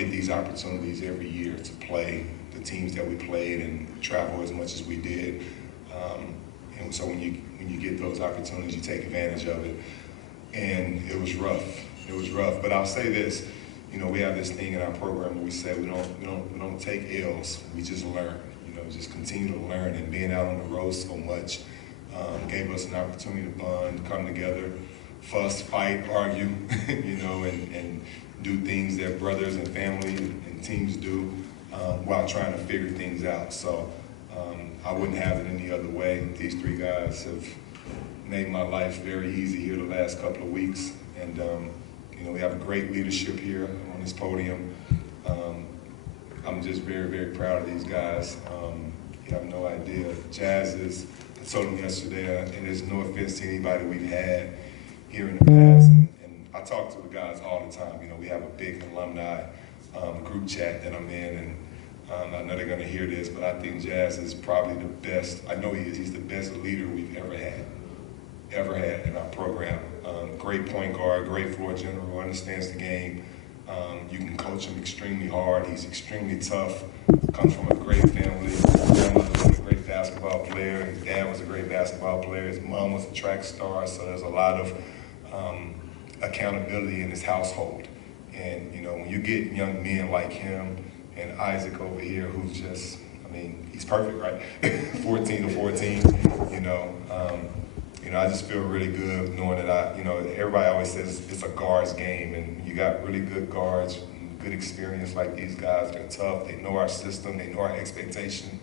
get these opportunities every year to play the teams that we played and travel as much as we did. And so when you get those opportunities, you take advantage of it. And it was rough. It was rough. But I'll say this, we have this thing in our program where we say we don't take L's. We just learn. Just continue to learn. And being out on the road so much gave us an opportunity to bond, come together, fuss, fight, argue, and do things that brothers and family and teams do while trying to figure things out. So I wouldn't have it any other way. These three guys have made my life very easy here the last couple of weeks. And, we have a great leadership here on this podium. I'm just very, very proud of these guys. You have no idea. Jazz is, I told him yesterday, and there's no offense to anybody we've had here in the past. And I talk to the guys all the time. We have a big alumni group chat that I'm in, and I know they're going to hear this, but I think Jazz is probably the best. I know he is. He's the best leader we've ever had in our program. Great point guard, great floor general, understands the game. You can coach him extremely hard. He's extremely tough. Comes from a great family. His grandmother was a great basketball player. His dad was a great basketball player. His mom was a track star. So there's a lot of accountability in his household. And when you get young men like him and Isaac over here, who's just, he's perfect, right? 14 to 14. I just feel really good knowing that everybody always says it's a guards game, and you got really good guards, good experience like these guys. They're tough. They know our system. They know our expectation.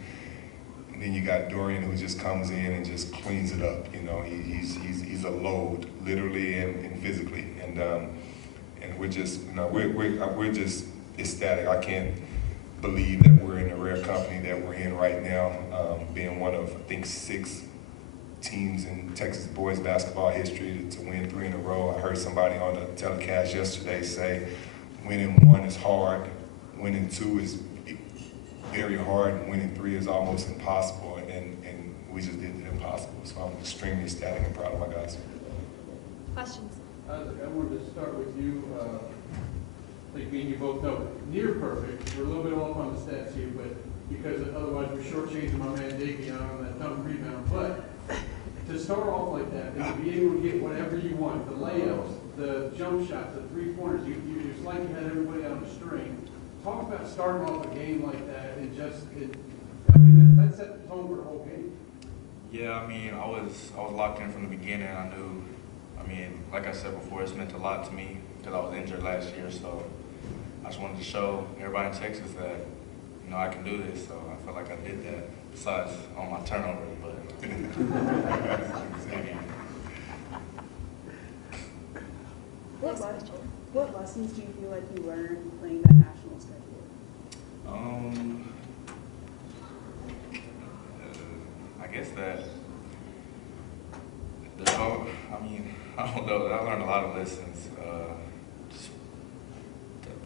And then you got Dorian, who just comes in and just cleans it up. He's a load, literally and physically. And we're just we're just ecstatic. I can't believe that we're in the rare company that we're in right now, being one of, I think, 6 teams in Texas boys basketball history to win 3 in a row. I heard somebody on the telecast yesterday say winning 1 is hard, winning 2 is very hard, and winning 3 is almost impossible, and we just did the impossible. So I'm extremely ecstatic and proud of my guys. Questions? I wanted to start with you. I think me and you both know near perfect. We're a little bit off on the stats here, but because otherwise we're shortchanging my man Diggy on that dunk rebound. But to start off like that, and to be able to get whatever you want, the layups, the jump shots, the 3-pointers, it's like you had everybody on a string. Talk about starting off a game like that and that set the tone for the whole game. Yeah, I was locked in from the beginning. I knew, like I said before, it's meant a lot to me because I was injured last year. So I just wanted to show everybody in Texas that, I can do this. So I felt like I did that. Besides on my turnovers, but. What lessons do you feel like you learned playing that national schedule? I guess that there's all, I don't know. I learned a lot of lessons.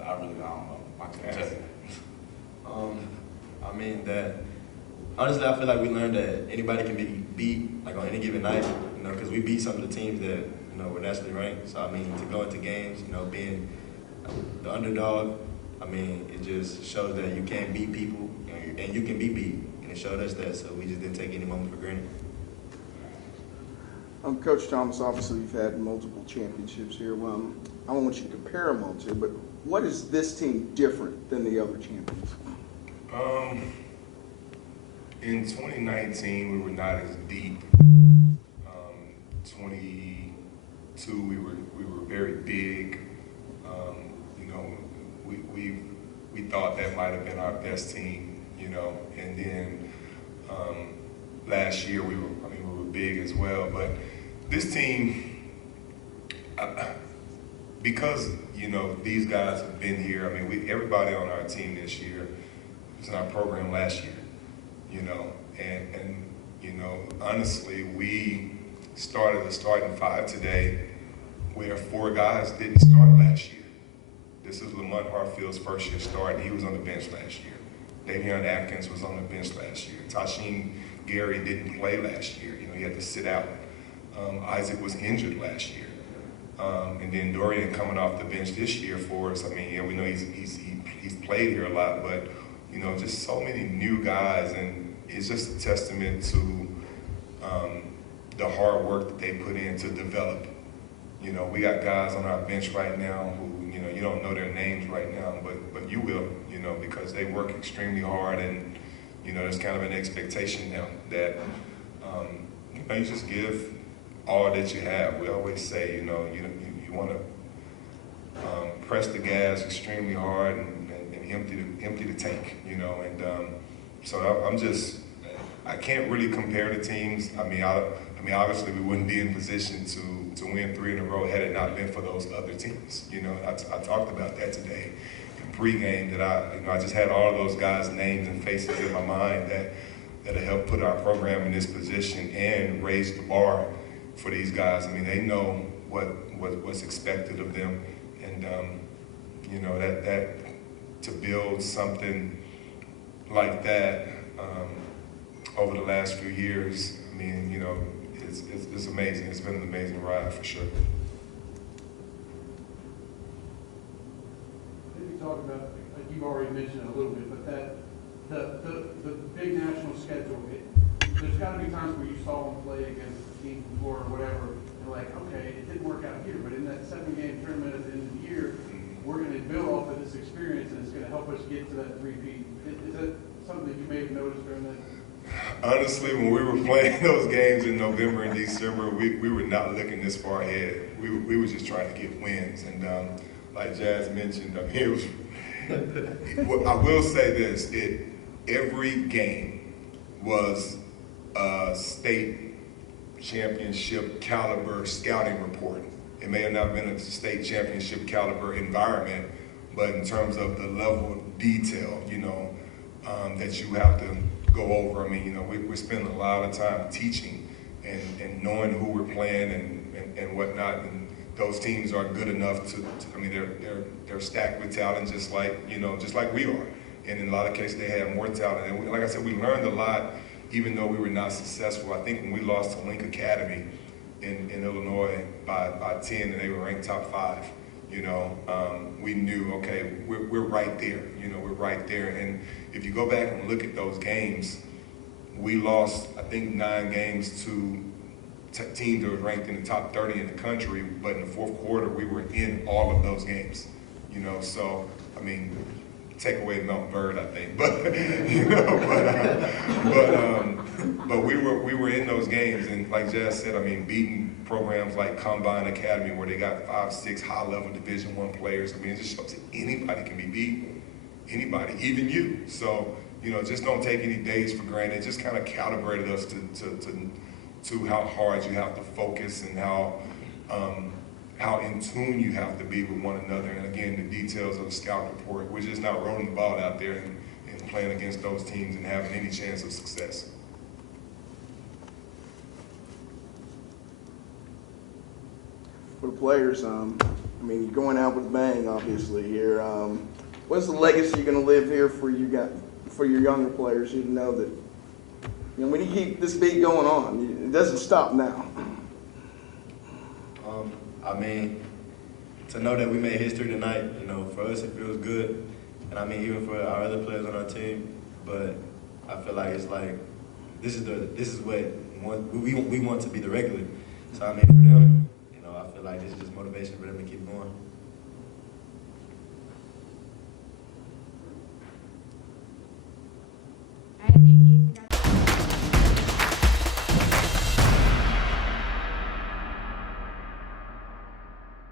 I really don't know. I can tell you. That honestly, I feel like we learned that anybody can be beat, like on any given night, because we beat some of the teams that, were nationally ranked. So, to go into games, being the underdog, it just shows that you can beat people and you can be beat. And it showed us that, so we just didn't take any moment for granted. Coach Thomas, obviously you've had multiple championships here. Well, I don't want you to compare them all to, but what is this team different than the other champions? In 2019, we were not as deep. 22, we were very big. We thought that might have been our best team, And then last year we were big as well. But this team, because these guys have been here. Everybody on our team this year was in our program last year. Honestly, we started the starting 5 today where 4 guys didn't start last year. This is Lamont Hartfield's first year starting. He was on the bench last year. Davion Atkins was on the bench last year. Tasheem Gary didn't play last year. He had to sit out. Isaac was injured last year. And then Dorian coming off the bench this year for us. I mean, yeah, we know he's played here a lot, but you know, just so many new guys, and it's just a testament to the hard work that they put in to develop. You know, we got guys on our bench right now who, you know, you don't know their names right now, but you will, you know, because they work extremely hard, and you know, there's kind of an expectation now that you know, you just give all that you have. We always say, you know, you want to press the gas extremely hard and empty the tank, you know. And so I can't really compare the teams. I mean, obviously we wouldn't be in position to win 3 in a row had it not been for those other teams. You know, I talked about that today in pregame, that I just had all of those guys' names and faces in my mind that have helped put our program in this position and raise the bar for these guys. I mean, they know what's expected of them, and you know, that to build something like that over the last few years, I mean, you know, it's amazing. It's been an amazing ride for sure. Maybe talk about, like you've already mentioned it a little bit, but that the big national schedule. There's got to be times where you saw them play against teams before or whatever, and like, okay, it didn't work out here, but in that 7-game tournament at the end of the year, we're going to build off of this experience, and it's going to help us get to that repeat. Is that something that you may have noticed during that? Honestly, when we were playing those games in November and December, we were not looking this far ahead. We were just trying to get wins. And like Jazz mentioned, I mean, it was, I will say this, every game was a state championship caliber scouting report. It may have not been a state championship caliber environment, but in terms of the level of detail, you know, that you have to go over. I mean, you know, we're spending a lot of time teaching and knowing who we're playing and whatnot. And those teams are good enough to I mean, they're stacked with talent, just like, you know, just like we are. And in a lot of cases, they have more talent. And like I said, we learned a lot, even though we were not successful. I think when we lost to Link Academy in Illinois by 10, and they were ranked top 5, you know, we knew, okay, we're right there. You know, we're right there. And if you go back and look at those games, we lost, I think, 9 games to teams that were ranked in the top 30 in the country, but in the fourth quarter, we were in all of those games. You know, so, I mean, take away Mount Bird, I think, but you know, but we were in those games, and like Jazz said, I mean, beating programs like Combine Academy where they got 5, 6 high-level Division I players. I mean, it just shows that anybody can be beaten, anybody, even you. So, you know, just don't take any days for granted. It just kind of calibrated us to how hard you have to focus and how in tune you have to be with one another. And again, the details of the scout report. We're just not rolling the ball out there and playing against those teams and having any chance of success. For the players, I mean, you're going out with a bang, obviously, here. What's the legacy you're going to live here for your younger players? You know that, you know, when you keep this beat going on, it doesn't stop now. I mean, to know that we made history tonight, you know, for us it feels good, and I mean even for our other players on our team. But I feel like it's like this is what we want to be the regular. So I mean, for them, you know, I feel like this is just motivation for them to keep going.